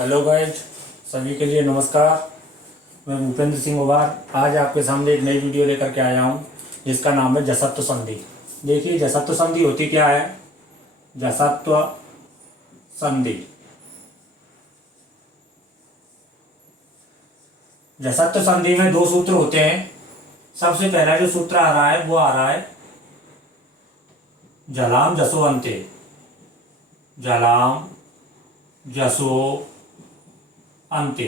Hello guys, सभी के लिए नमस्कार। मैं भूपेंद्र सिंह उबार आज आपके सामने एक नई वीडियो लेकर के आया हूँ जिसका नाम है जसत्व संधि। देखिए, जसत्व संधि होती क्या है। जसत्व संधि, जसत्व संधि में दो सूत्र होते हैं। सबसे पहला जो सूत्र आ रहा है वो आ रहा है जलाम जसो अंते। जलाम जसो अंते,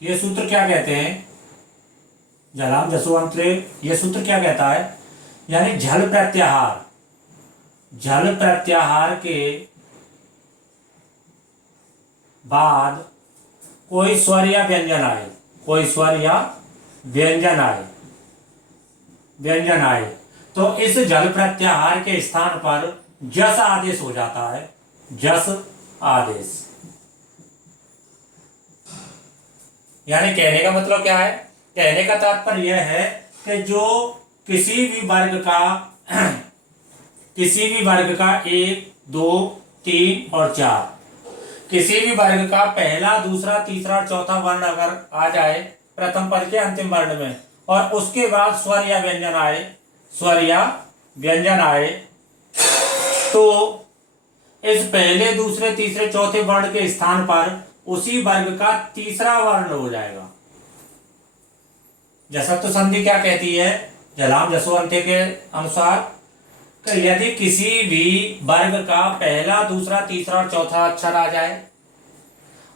ये सूत्र क्या कहते हैं। जलाम जसोवंते, ये सूत्र क्या कहता है, यानी झल प्रत्याहार, झल प्रत्याहार के बाद कोई स्वर या व्यंजन आए, कोई स्वर या व्यंजन आए, व्यंजन आए तो इस जल प्रत्याहार के स्थान पर जस आदेश हो जाता है। जस आदेश, यानी कहने का मतलब क्या है, कहने का तात्पर्य यह है कि जो किसी भी वर्ग का किसी भी वर्ग का 1, 2, 3 और 4, किसी भी वर्ग का पहला, दूसरा, तीसरा और चौथा वर्ण अगर आ जाए प्रथम पद के अंतिम वर्ण में और उसके बाद स्वर या व्यंजन आए, स्वर या व्यंजन आए, तो इस पहले, दूसरे, तीसरे, चौथे वर्ण के स्थान पर उसी वर्ग का तीसरा वर्ण हो जाएगा। जसत्व संधि क्या कहती है, जलाम जसोवंते के अनुसार कि यदि किसी भी वर्ग का पहला, दूसरा, तीसरा और चौथा अक्षर आ जाए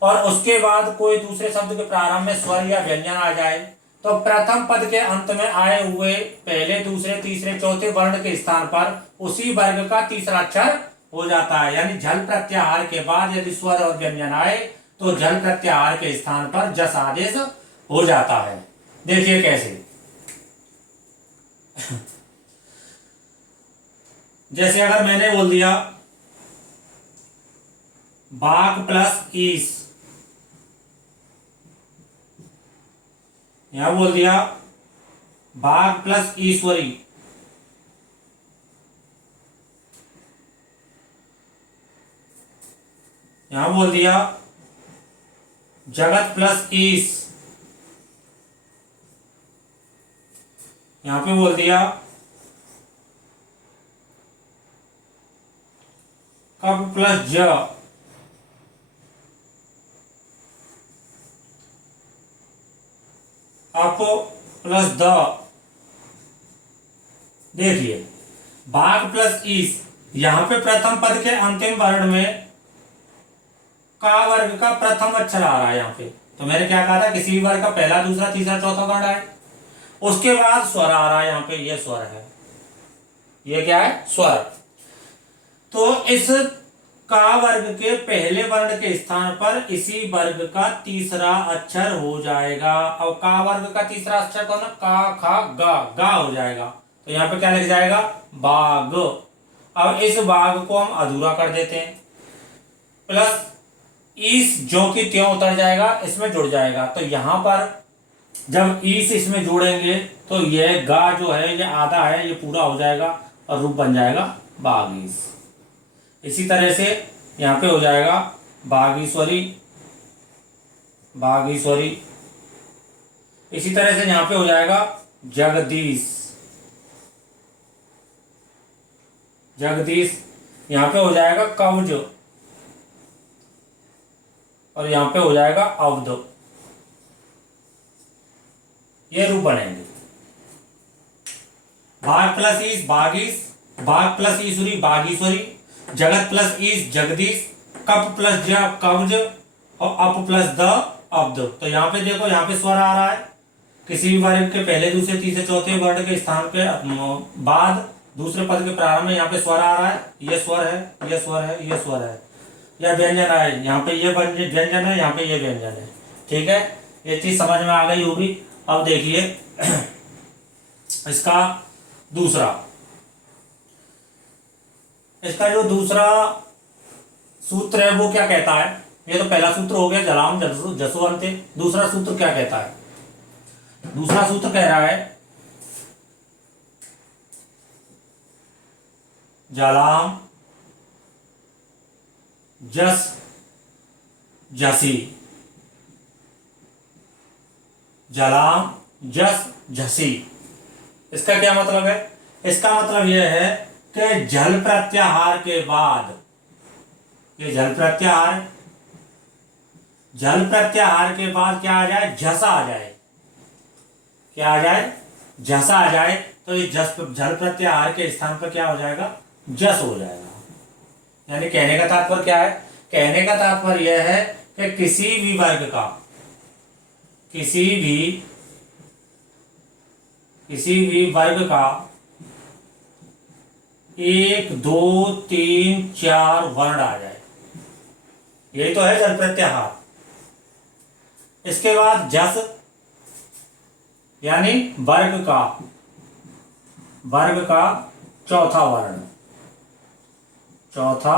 और उसके बाद कोई दूसरे शब्द के प्रारंभ में स्वर या व्यंजन आ जाए, तो प्रथम पद के अंत में आए हुए पहले, दूसरे, तीसरे, चौथे वर्ण के स्थान पर उसी वर्ग का तीसरा अक्षर हो जाता है। यानी झल प्रत्याहार के बाद यदि स्वर और व्यंजन आए तो झल प्रत्याहार के स्थान पर जस आदेश हो जाता है। देखिए कैसे, जैसे अगर मैंने बोल दिया बाघ प्लस ईस, यहां बोल दिया बाघ प्लस ईश्वरी, यहां बोल दिया जगत प्लस ईश, यहां पे बोल दिया कब प्लस ज, अप प्लस द। देखिए बाघ प्लस ईस, यहां पे प्रथम पद के अंतिम वर्ण में का वर्ग का प्रथम अक्षर आ रहा है। यहाँ पे तो मैंने क्या कहा था, किसी भी वर्ग का पहला, दूसरा, तीसरा, चौथा वर्ण है, उसके बाद स्वर आ रहा है। यहाँ पे ये स्वर है, ये क्या है, स्वर। तो इस का वर्ग के पहले वर्ण के स्थान पर इसी वर्ग का तीसरा अक्षर हो जाएगा। अब का वर्ग का तीसरा अक्षर कौन है, का, खा, गा हो जाएगा। तो यहाँ पे क्या लिख जाएगा, बाग। अब इस बाग को हम अधूरा कर देते हैं, प्लस ईस जो कि त्यों उतर जाएगा, इसमें जुड़ जाएगा। तो यहां पर जब ईस इसमें जोड़ेंगे तो यह गा जो है, ये आधा है, ये पूरा हो जाएगा और रूप बन जाएगा बागीस। इसी तरह से यहां पे हो जाएगा बागीश्वरी, बागीश्वरी। इसी तरह से यहां पे हो जाएगा जगदीश, जगदीश। यहां पे हो जाएगा कवज और यहां पे हो जाएगा अवध। ये रूप बनेंगे। बाघ प्लस ईस बागीस, बाघ प्लस ईश्वरी बागीश्वरी, जगत प्लस ईस जगदीश, कप प्लस ज कब्ज और अप प्लस द अब्द। तो यहाँ पे देखो, यहाँ पे स्वर आ रहा है, किसी भी वर्ग के पहले, दूसरे, तीसरे, चौथे वर्ण के स्थान पे बाद दूसरे पद के प्रारंभ में यहाँ पे स्वर आ रहा है। ये स्वर है, ये स्वर है, ये स्वर है, या व्यंजन है, यहाँ पे ये व्यंजन है, यहाँ पे ये व्यंजन है। ठीक है, ये चीज समझ में आ गई होगी। अब देखिए इसका दूसरा, इसका जो दूसरा सूत्र है वो क्या कहता है। ये तो पहला सूत्र हो गया जलाम जसोवंते। दूसरा सूत्र क्या कहता है, दूसरा सूत्र कह रहा है जलाम जस जसी, जलाम, जस, झसी। इसका क्या मतलब है? इसका मतलब यह है कि झल प्रत्याहार के बाद, ये झल प्रत्याहार, झल प्रत्याहार के बाद क्या आ जाए? झस आ जाए। क्या आ जाए? झस आ जाए। तो ये झल प्रत्याहार के स्थान पर क्या हो जाएगा? जस हो जाएगा। यानी कहने का तात्पर्य क्या है? कहने का तात्पर्य यह है कि किसी भी वर्ग का, किसी भी वर्ग का 1 2 3 4 वर्ण आ जाए, यही तो है जल प्रत्याहार। इसके बाद जस, यानी वर्ग का चौथा वर्ण, चौथा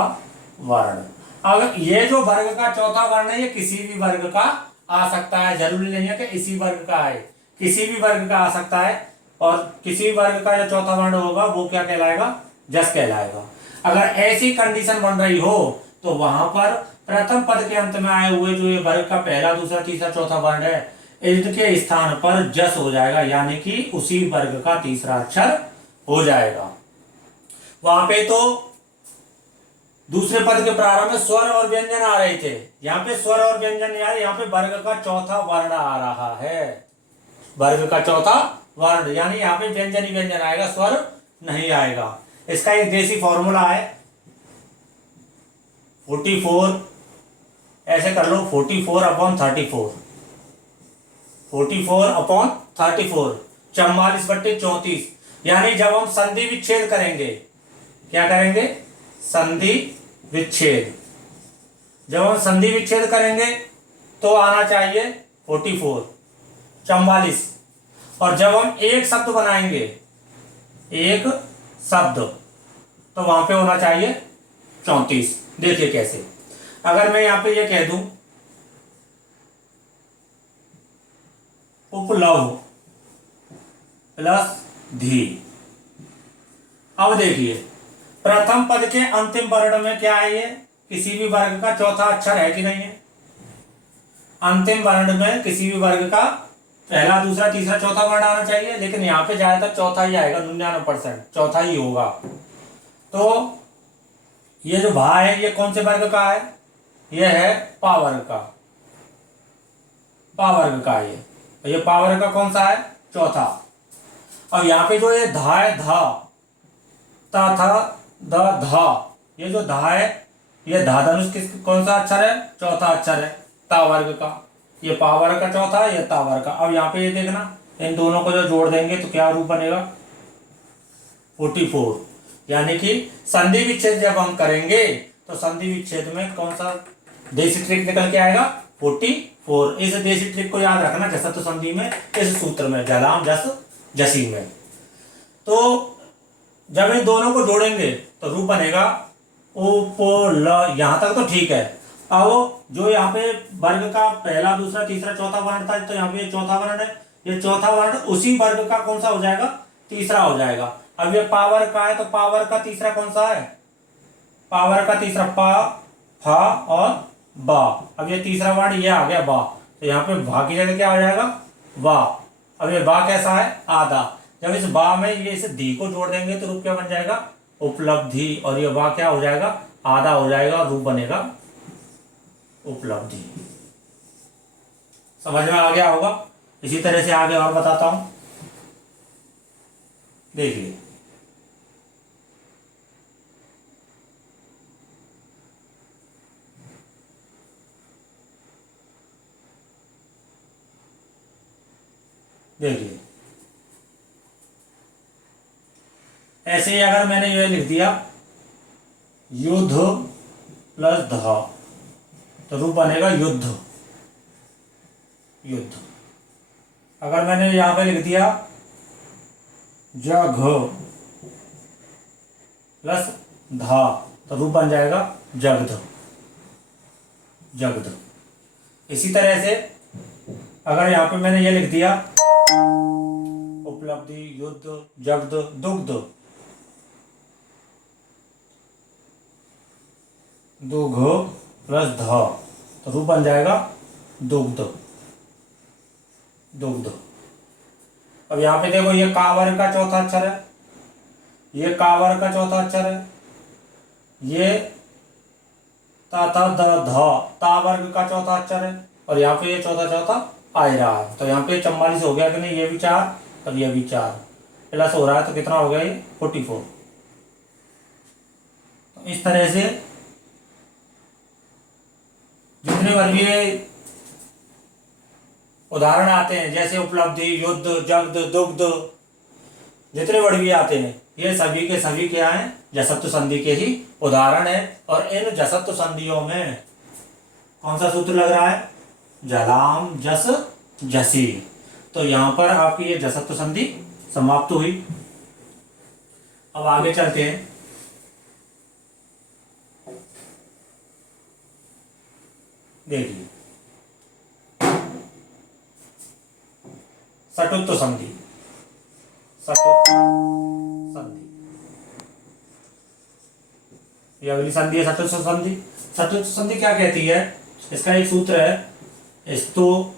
वर्ण। अगर ये जो वर्ग का चौथा वर्ण है, ये किसी भी वर्ग का आ सकता है, जरूरी नहीं है कि इसी वर्ग का आए, किसी भी वर्ग का आ सकता है। और किसी भी वर्ग का जो चौथा वर्ण होगा वो क्या कहलाएगा? जस कहलाएगा। अगर ऐसी कंडीशन बन रही हो तो वहां पर प्रथम पद के अंत में आए हुए जो ये वर्ग का पहला, दूसरा, तीसरा, चौथा वर्ण है, इनके स्थान पर जस हो जाएगा, यानी कि उसी वर्ग का तीसरा अक्षर हो जाएगा। वहां पे तो दूसरे पद के प्रारंभ में स्वर और व्यंजन आ रहे थे, यहाँ पे स्वर और व्यंजन नहीं आ रहे, यहाँ पे वर्ग का चौथा वर्ण आ रहा है, वर्ग का चौथा वर्ण, यानी यहाँ पे व्यंजन ही व्यंजन आएगा, स्वर नहीं आएगा। इसका एक देसी फॉर्मूला है 44, ऐसे कर लो 44/34, 44/34, 44/34। यानी जब हम संधि विच्छेद करेंगे, क्या करेंगे? संधि विच्छेद। जब हम संधि विच्छेद करेंगे तो आना चाहिए 44, 44। और जब हम एक शब्द बनाएंगे, एक शब्द, तो वहां पे होना चाहिए 34। देखिए कैसे, अगर मैं यहां पे ये कह दूं उपलब्ध प्लस धी, अब देखिए प्रथम पद के अंतिम वर्ण में क्या है? ये किसी भी वर्ग का चौथा अक्षर है कि नहीं है? अंतिम वर्ण में किसी भी वर्ग का पहला, दूसरा, तीसरा, चौथा वर्ण आना चाहिए, लेकिन यहाँ पे ज्यादातर चौथा ही आएगा, 99% चौथा ही होगा। तो ये जो भा है, ये कौन से वर्ग का है? ये है पा वर्ग का, पा वर्ग का ये पा वर्ग का कौन सा है? चौथा। अब यहाँ पे जो ये धा है, धा, ता था, द, धा, ये जो धा है, ये धा धनुष किस कौन सा अक्षर है? चौथा अक्षर है, ता वर्ग का। ये पा वर्ग का चौथा, ये ता वर्ग का। अब यहाँ पे ये देखना, इन दोनों को जो जोड़ देंगे तो क्या रूप बनेगा? 44। यानी कि संधि विच्छेद जब हम करेंगे तो संधि विच्छेद में कौन सा देसी ट्रिक निकल के आएगा? 44। इस देसी ट्रिक को याद रखना, जैसा तो संधि में, इस सूत्र में, जलाम, जस, जसी में। तो जब इन दोनों को जोड़ेंगे तो रूप बनेगा उपोल। यहां तक तो ठीक है। अब जो यहाँ पे वर्ग का पहला, दूसरा, तीसरा, चौथा वर्ण था, तो यहाँ पे चौथा वर्ण है, ये चौथा वर्ण उसी वर्ग का कौन सा हो जाएगा? तीसरा हो जाएगा। अब ये पावर का है, तो पावर का तीसरा कौन सा है? पावर का तीसरा पा, फा और बा। अब ये तीसरा वर्ण ये आ गया बा, तो यहाँ पे भा की जगह क्या आ जाएगा? बा। अब ये बा कैसा है? आधा। जब इस बा में ये इस धी को जोड़ देंगे तो रूप क्या बन जाएगा? उपलब्धि। और ये बा क्या हो जाएगा? आधा हो जाएगा, और रूप बनेगा उपलब्धि। समझ में आ गया होगा। इसी तरह से आगे और बताता हूं, देखिए देखिए ऐसे ही अगर मैंने ये लिख दिया युद्ध प्लस ध, तो रूप बनेगा युद्ध, युद्ध। अगर मैंने यहां पे लिख दिया जघ प्लस धा, तो रूप बन जाएगा जगध, जगध। इसी तरह से अगर यहां पे मैंने ये लिख दिया उपलब्धि, युद्ध, जगद, दुग्ध, दुघ प्लस ध, तो रूप बन जाएगा दुग्ध। दुग्ध। अब यहाँ पे देखो ये का वर्ग का चौथा अक्षर है, ये का वर्ग का चौथा अक्षर है, ये ता था द ध ता वर्ग का चौथा अक्षर है, और यहाँ पे ये चौथा चौथा आ ही रहा है। तो यहाँ पे 44 हो गया कि नहीं, ये भी 4 और ये भी 4 प्लस हो रहा है, तो कितना हो गया ये 44। तो इस तरह से जितने वर्गीय उदाहरण आते हैं, जैसे उपलब्धि, युद्ध, जग्द, दुग्ध, जितने वर्गीय आते हैं ये सभी के सभी क्या हैं, जसत्व संधि के ही उदाहरण है। और इन जसत्व संधियों में कौन सा सूत्र लग रहा है, जलाम जस जसी। तो यहां पर आपकी ये जसत्व संधि समाप्त हुई। अब आगे चलते हैं। देखिए सटुत्व संधि। सटुत्व संधि ये अगली संधि है, सटुत्व संधि। सटुत्व संधि क्या कहती है, इसका एक सूत्र है, स्तु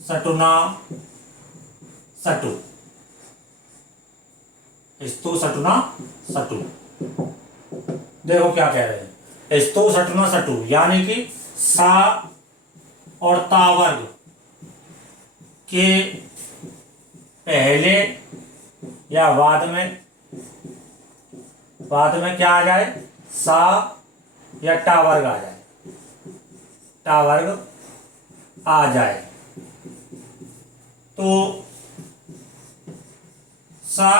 सटुना सटु। स्तु सटुना सटु। देखो क्या कह रहे हैं, स्तु सटुना सटु यानी कि सा और ता वर्ग के पहले या बाद में क्या आ जाए, सा या टा वर्ग आ जाए, टा वर्ग आ जाए, तो सा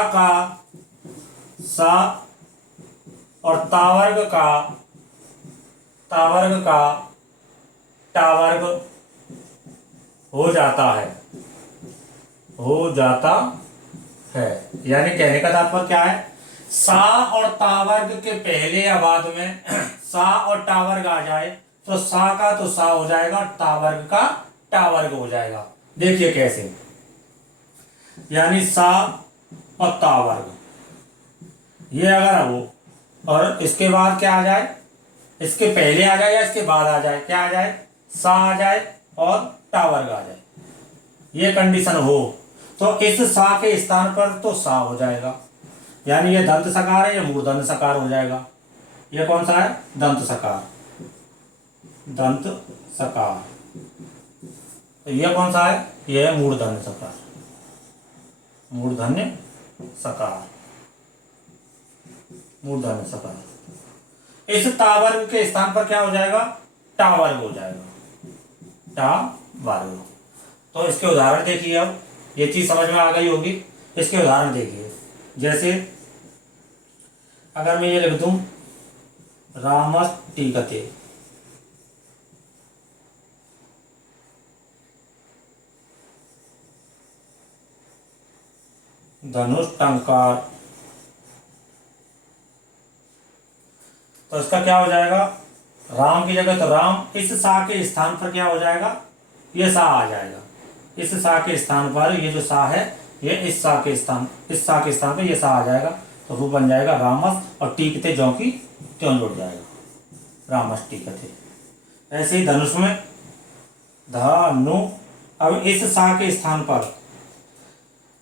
और तावर्ग का टावर्ग हो जाता है। यानी कहने का तात्पर्य क्या है, सा और तावर्ग के पहले या बाद में सा और टावर्ग आ जाए तो सा का तो सा हो जाएगा, टावर्ग का टावर्ग हो जाएगा। देखिए कैसे, यानी सा और तावर्ग ये अगर हो और इसके बाद क्या आ जाए, इसके पहले आ जाए या इसके बाद आ जाए, क्या आ जाए, सा आ जाए और टावर्ग आ जाए, ये कंडीशन हो तो इस सा के स्थान पर तो सा हो जाएगा, यानी ये दंत सकार है, ये मूर्धन्य सकार हो जाएगा। ये कौन सा है, दंत सकार, दंत सकार। तो ये कौन सा है, ये है मूर्धन्य सकार, मूर्धन्य सकार, मूर्धन्य सकार। इस तावर्ग के स्थान पर क्या हो जाएगा, टावर्ग हो जाएगा, टावर्ग। तो इसके उदाहरण देखिए, अब ये चीज समझ में आ गई होगी। इसके उदाहरण देखिए, जैसे अगर मैं ये लिख दूं रामस्टिकते, धनुष टंकार, तो इसका क्या हो जाएगा, राम की जगह तो राम, इस सा के स्थान पर क्या हो जाएगा, ये सा आ जाएगा। इस सा के स्थान पर ये जो सा है, ये इस सा के स्थान पर ये सा आ जाएगा, तो रूप बन जाएगा रामस, और टीकते ज्यों की त्यों जुड़ जाएगा, रामस टीकते। ऐसे ही धनुष में धनु, अब इस सा के स्थान पर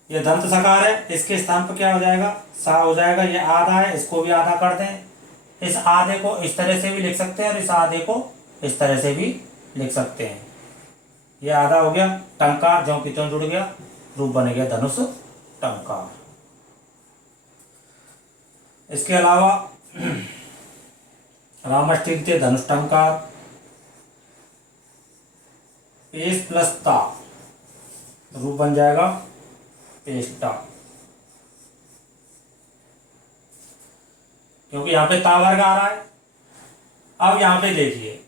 ये दंत सकार है, इसके स्थान पर क्या हो जाएगा, सा हो जाएगा। ये आधा है, इसको भी आधा कर दें। इस आधे को इस तरह से भी लिख सकते हैं और इस आधे को इस तरह से भी लिख सकते हैं। ये आधा हो गया, टंकार ज्यों की त्यों जुड़ गया, रूप बन गया धनुष टंकार। इसके अलावा रामष्टिक थे धनुष टंकार, पेश प्लस ता, रूप बन जाएगा पेष्टा, क्योंकि यहां पे ता वर्ग आ रहा है। अब यहां पे देखिए,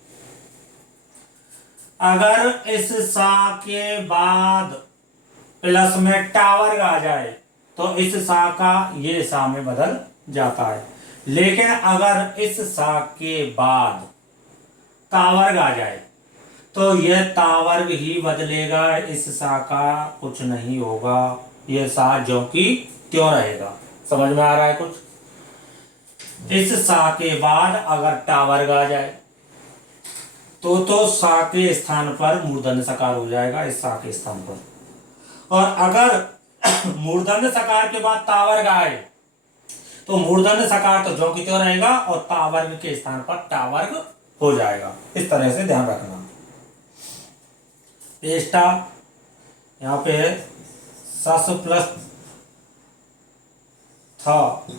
अगर इस सा के बाद प्लस में टा वर्ग आ जाए तो इस सा का ये सा में बदल जाता है, लेकिन अगर इस सा के बाद ता वर्ग आ जाए तो यह ता वर्ग ही बदलेगा, इस सा का कुछ नहीं होगा, यह सा ज्यों की त्यों रहेगा। समझ में आ रहा है कुछ, इस सा के बाद अगर टा वर्ग आ जाए तो सा के स्थान पर मूर्धन्य सकार हो जाएगा, इस सा के स्थान पर। और अगर मूर्धन्य सकार के बाद ता वर्ग आए तो मूर्धन्य सकार तो ज्यों की त्यों रहेगा और ता वर्ग के स्थान पर टा वर्ग हो जाएगा। इस तरह से ध्यान रखना। पेष्टा यहाँ पे है सस प्लस था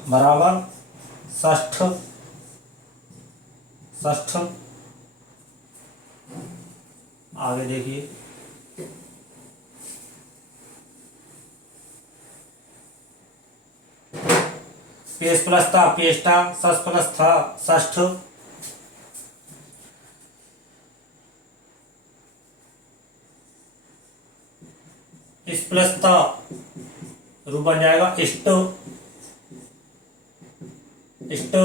बराबर षष्ठ, षष्ठ। आगे देखिए पेश प्लस था पेष्टा, सस प्लस था षष्ठ, इस प्लस था रूप बन जाएगा इष्ट, इष्ट।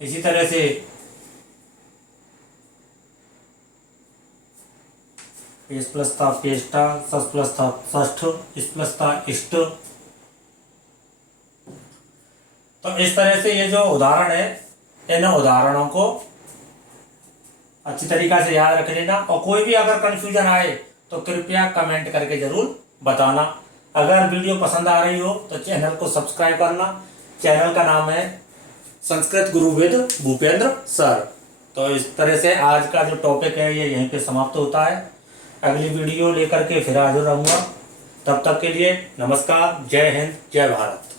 इसी तरह से पेश प्लस था पेष्टा, सस प्लस था षष्ठ, इस प्लस था इष्ट। तो इस तरह से ये जो उदाहरण है, इन उदाहरणों को अच्छी तरीका से याद रख लेना। और कोई भी अगर कंफ्यूजन आए तो कृपया कमेंट करके जरूर बताना। अगर वीडियो पसंद आ रही हो तो चैनल को सब्सक्राइब करना। चैनल का नाम है संस्कृत गुरुवेद भूपेंद्र सर। तो इस तरह से आज का जो टॉपिक है ये यहीं पे समाप्त होता है। अगली वीडियो लेकर के फिर हाजिर रहूँगा। तब तक के लिए नमस्कार, जय हिंद, जय भारत।